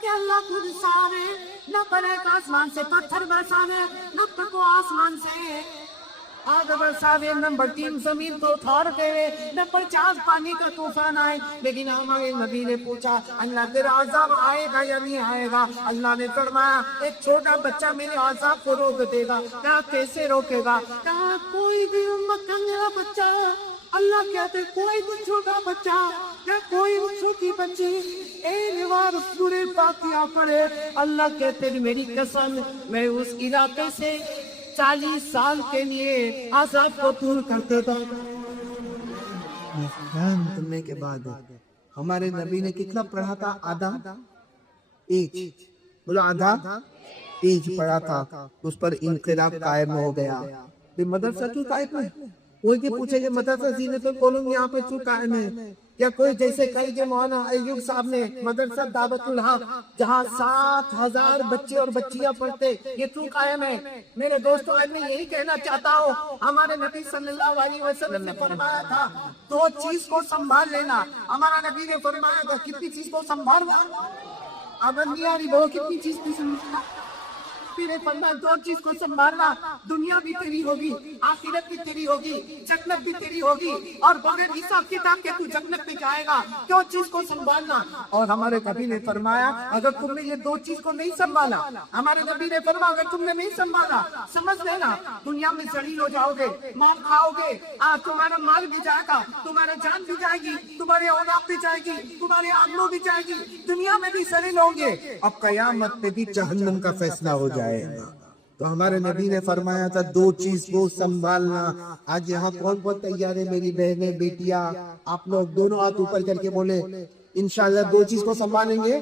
کہ اللہ خود سارے نہ برے کا آسمان سے پتھر برساوے نہ کو آسمان سے آگ برساوے، نمبر 3 زمین کو اٹھا رکھے، نمبر 4 پانی کا طوفان آئے۔ لیکن ہمارے نبی نے پوچھا اللہ تیرا عذاب آئے گا یا نہیں آئے گا؟ اللہ نے فرمایا ایک چھوٹا بچہ میرے عذاب کو روک دے گا۔ کہا کیسے روکے گا؟ کہا کوئی بھی امت کا میرا بچہ، اللہ کہتے کوئی بھی چھوٹا بچہ یا کوئی بھی چھوٹی بچی ایک بار سورہ فاتحہ پڑھے، اللہ کہتے میری قسم میں اس علاقے سے 40 سال کے لیے عذاب کو دور کرتے تھا۔ کرنے کے بعد ہمارے نبی نے کتنا پڑھا تھا؟ آدھا ایک، بولا آدھا ایک پڑھا تھا، اس پر انقلاب قائم ہو گیا۔ مدرسہ کیوں قائم ہے؟ کوئی بھی پوچھے کہ مدرسہ زینت القلوب یہاں پہ کیوں قائم ہے؟ یا کوئی جیسے کل کے مولانا ایوب صاحب نے مدرسہ دعوت الحق جہاں 7,000 بچے اور بچیاں پڑھتے، یہ کیوں قائم ہے؟ میرے دوستوں میں یہی کہنا چاہتا ہوں، ہمارے نبی صلی اللہ علیہ وسلم نے فرمایا تھا 2 چیز کو سنبھال لینا۔ ہمارا نبی نے فرمایا تھا کتنی چیز کو سنبھالنا؟ اب نہیں آ رہی وہ کتنی چیز کو سنبھالنا؟ میرے فرمایا 2 چیز کو سنبھالنا، دنیا بھی تیری ہوگی، آخرت بھی تیری ہوگی، جنت بھی تیری ہوگی، اور بغیر حساب کتاب کے تو جنت میں جائے گا۔ 2 چیز کو سنبھالنا۔ اور ہمارے نبی نے فرمایا اگر تم نے یہ 2 چیز کو نہیں سنبھالا، ہمارے نبی نے فرمایا اگر تم نے نہیں سنبھالا، سمجھ لینا دنیا میں ذلیل ہو جاؤ گے، مار کھاؤ گے، تمہارا مال بھی جائے گا، تمہارا جان بھی جائے گی، تمہارے اولاد بھی جائے گی، تمہارے آبرو بھی جائے گی، دنیا میں بھی ذلیل ہوں گے، اب قیامت میں بھی جہنم کا فیصلہ ہو جائے۔ تو ہمارے نبی نے فرمایا تھا 2 چیز کو سنبھالنا۔ آج یہاں کون کون تیار ہے؟ میری بہنیں، بیٹیاں، آپ لوگ دونوں ہاتھ اوپر کر کے بولے انشاءاللہ 2 چیز کو سنبھالیں گے،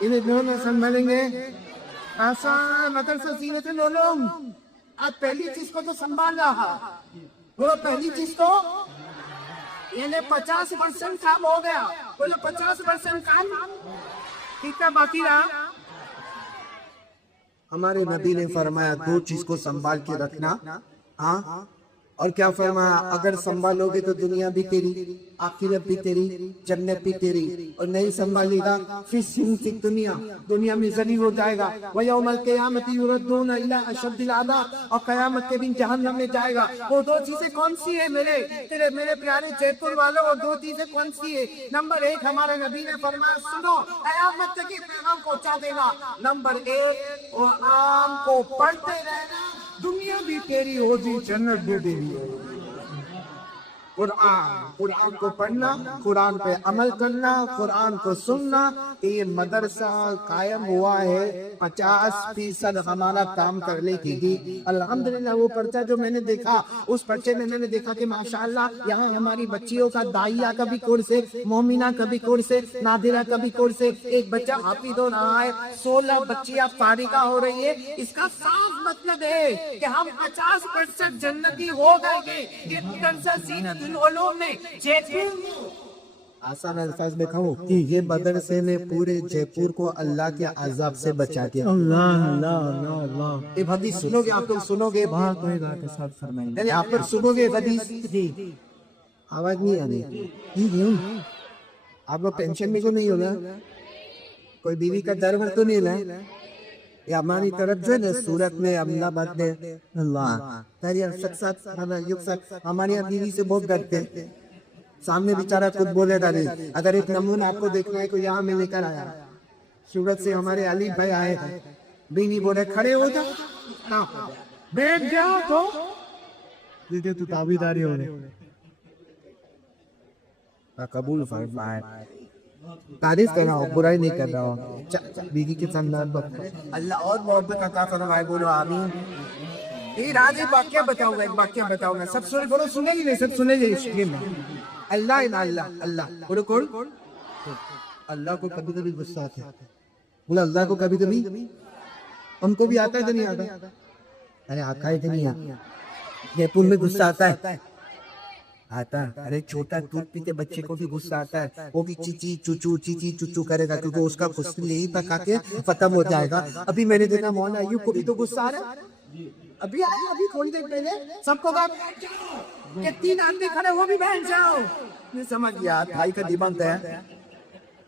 انہیں دونوں سنبھالیں گے۔ آسان مدرسہ زینت العلوم اب پہلی چیز کو تو سنبھال رہا، بولو پہلی چیز کو، یعنی 50% کام ہو گیا، بولو 50% کام کتنا باقی رہا؟ ہمارے نبی نے فرمایا 2 چیز کو سنبھال کے رکھنا، ہاں، اور کیا فرمایا اگر سنبھالو گے تو دنیا بھی تیری، آخرت بھی تیری، جنت بھی تیری، اور نہیں سنبھالے گا پھر سنتی دنیا میں ذلیل ہو جائے گا۔ وَيَوْمَ الْقِيَامَةِ يُرَدُّونَ إِلَىٰ أَشَدِّ الْعَذَابِ، اور قیامت کے دن جہنم میں جائے گا۔ وہ 2 چیزیں کون سی ہیں میرے پیارے جے پور والوں؟ وہ 2 چیزیں کون سی ہیں؟ نمبر 1 ہمارے نبی نے فرمایا سنو قیامت تک پیغام پہنچا دینا۔ نمبر 1 قرآن کو پڑھتے رہنا، دنیا بھی تیری ہوگی، جنت بھی تیری ہوگی۔ قرآن کو پڑھنا، قرآن پہ عمل کرنا، قرآن کو سننا۔ یہ مدرسہ قائم ہوا ہے، 50% ہمارا کام کرنے کی گی۔ الحمدللہ وہ پرچہ جو میں نے دیکھا، اس پرچے میں نے دیکھا کہ ماشاءاللہ یہاں ہماری بچیوں کا داعیہ کا بھی کورس ہے، مومنہ کا بھی کورس ہے، نادرہ کا بھی کورس ہے۔ ایک بچہ حافظ ہو رہا ہے، 16 بچیاں فارغہ ہو رہی ہے۔ اس کا صاف مطلب ہے کہ ہم 50% جنتی ہو گئے گے۔ یہ مدرسہ زینت العلوم میں جے پور، آسان الفاظ میں کہوں کہ یہ مدرسے نے پورے جے پور کو اللہ کے عذاب سے بچا دیا۔ اللہ اللہ اللہ اللہ۔ یہ حدیث سنو گے آپ لوگ، سنو گے بات ہوئے گا کے ساتھ فرمائیں، یعنی آپ لوگ سنو گے حدیث، جی آواز نہیں آ رہی، آپ لوگ ٹینشن میں تو نہیں ہوگا؟ کوئی بیوی کا درد تو نہیں ہے؟ یہ ہماری طرف جو ہے نا صورت میں اللہ بات ہے، اللہ ہماری بیوی سے بہت ڈرتے ہیں۔ سامنے بیچارہ خود بولے گا نہیں۔ اگر ایک نمونہ آپ کو دیکھنا ہے تو یہاں میں لے کر آیا، صورت سے ہمارے علی بھائی آئے ہیں، بیوی بولے کھڑے ہو جا، بیٹھ جا، تو دیکھے تو تابیداری ہو رہے قبول فرمائے۔ تعریف کر رہا ہوں، برائی نہیں کر رہا ہوں، بیوی کے سامنے اللہ اور محبت عطا فرمائے، بولو آمین۔ یہ آج ایک واقعہ بتاؤں گا، ایک واقعہ بتاؤں گا، سب سنے، بولو سنے گی نہیں، سب سنے گی اس میں۔ اللہ اللہ اللہ، بولو کون؟ اللہ کو کبھی کبھی غصہ آتا ہے، بولو اللہ کو کبھی کبھی، ہم کو بھی آتا ہے کہ نہیں آتا؟ ارے آتا ہے کہ نہیں آتا؟ جے پور میں غصہ آتا ہے؟ آتا ہے۔ ارے چھوٹا دودھ پیتے بچے کو بھی غصہ آتا ہے، وہ بھی چیچی چوچو کرے گا، کیونکہ اس کا غصہ یہی پکا کے ختم ہو جائے گا۔ ابھی میں نے دیکھا مولانا ایوب کو بھی تو غصہ آ رہا ہے، ابھی آئے، ابھی تھوڑی دیر پہلے سب کو کہا بیٹھ جاؤ، کہ 3 آدمی کھڑے وہ بھی بیٹھ جاؤ۔ نہیں سمجھ گیا بھائی کا دماغ ہے،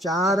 4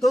2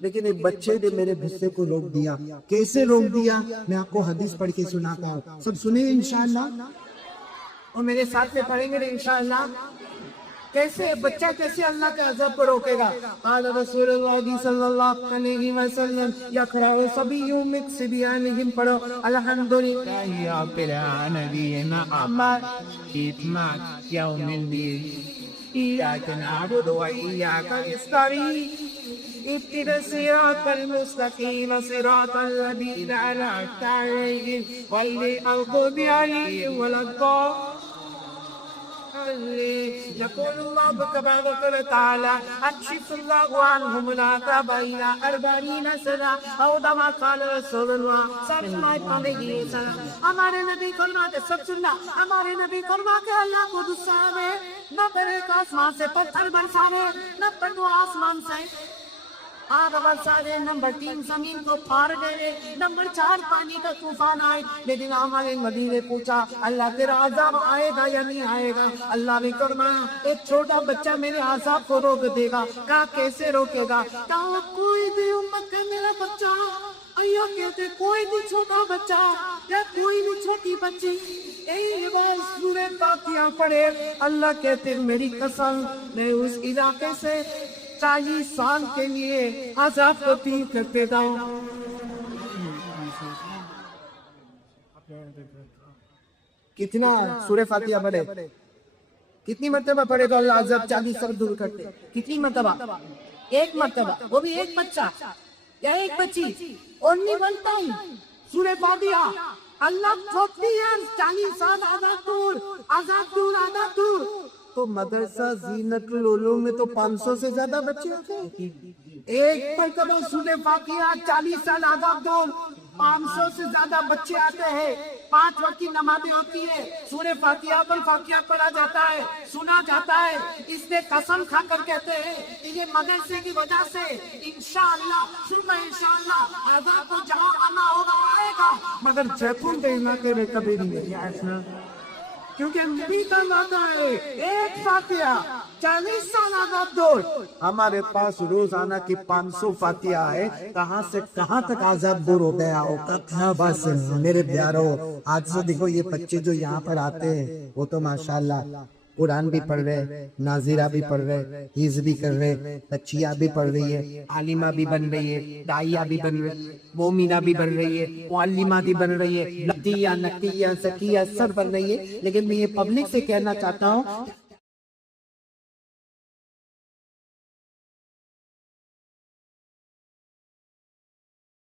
لیکن ایک بچے نے میرے غصے کو روک دیا. کیسے روک دیا میں آپ کو حدیث پڑھ کے سناتا ہوں, سب سنیں انشاءاللہ, اور میرے ساتھ میں پڑھیں گے انشاءاللہ. کیسے بچہ کیسے اللہ کے عذاب کو روکے گا؟ قال رسول اللہ صلی اللہ علیہ وسلم یقرأ صبی من صبیانہم, پڑھو الحمدللہ رب العالمین مالک یوم الدین ایاک نعبد و ایاک نستعین اهدنا الصراط المستقیم صراط الذین انعمت علیہم غیر المغضوب علیہم ولا الضالین. يقول الله تبارك وتعالى أكشف الله عنهم العذاب إلى 40 سنة أو كما قال رسول الله صلى الله عليه وسلم. ہمارے نبی فرماتے, سب سننا, ہمارے نبی فرماتے اللہ کو غصہ ہے نہ کرے کہ آسمان سے پتھر برسانے, نہ پڑو آسمان سے آگ برسانے, نمبر 3 زمین کو پھاڑ دے, نمبر 4 پانی کا طوفان آئے. لیکن ہمارے نبی نے پوچھا اللہ تیرا عذاب آئے گا یا نہیں آئے گا؟ اللہ نے فرمایا ایک چھوٹا بچہ میرے عذاب کو روک دے گا. کہا کیسے روکے گا؟ کہا کوئی بھی امت کا میرا بچہ, اللہ کہتے کوئی بھی چھوٹا بچہ یا کوئی بھی چھوٹی بچی ایک بار سورہ فاتحہ پڑھے, اللہ کہتے میری قسم میں اس علاقے سے 40 سال کے لیے عذاب کو دور کر دیتا ہوں. کتنا سورہ فاتحہ پڑھے, کتنی مرتبہ پڑھے تو اللہ عذاب 40 سال دور کرتے؟ کتنی مرتبہ؟ ایک مرتبہ, وہ بھی ایک بچہ یا ایک بچی, اونلی ون ٹائم سورہ فاتحہ. اللہ چھوٹی ہے 40 سال عذاب دور, عذاب دور, عذاب دور. تو مدرسہ زینت العلوم میں تو 500 سے زیادہ بچے ہوتے ہیں. ایک مرتبہ سورہ فاتحہ 40 سال عذاب دور, 500 سے زیادہ بچے آتے ہیں. 5 وقت کی نمازیں ہوتی ہے, سورہ فاتحہ پر فاتحہ پڑھا جاتا ہے, سنا جاتا ہے. اس نے قسم کھا کر کہتے ہیں یہ مدرسے کی وجہ سے انشاءاللہ ثم انشاءاللہ عذاب کو جہاں آنا ہوگا آئے گا, مگر جیپور کے علاقے میں کبھی نہیں آئے, کیونکہ نبی کا وعدہ ہے ایک فاتحہ 40 سال عذاب دور. ہمارے پاس روزانہ کی 500 فاتحہ ہے, کہاں سے کہاں تک عذاب دور ہو گیا ہوگا. کیا بات ہے میرے پیارو. آج سے دیکھو یہ بچے جو یہاں پر آتے ہیں وہ تو ماشاءاللہ قرآن بھی پڑھ رہے, ناظرہ بھی پڑھ رہے, حفظ بھی کر رہے, بچیاں بھی پڑھ رہی ہے, عالمہ بھی بن رہی ہے, داعیہ بھی بن رہی ہے, مومنہ بھی بن رہی ہے, معلمہ بھی بن رہی ہے, لطیہ, نقیہ, زکیہ سب بن رہی ہے. لیکن میں یہ پبلک سے کہنا چاہتا ہوں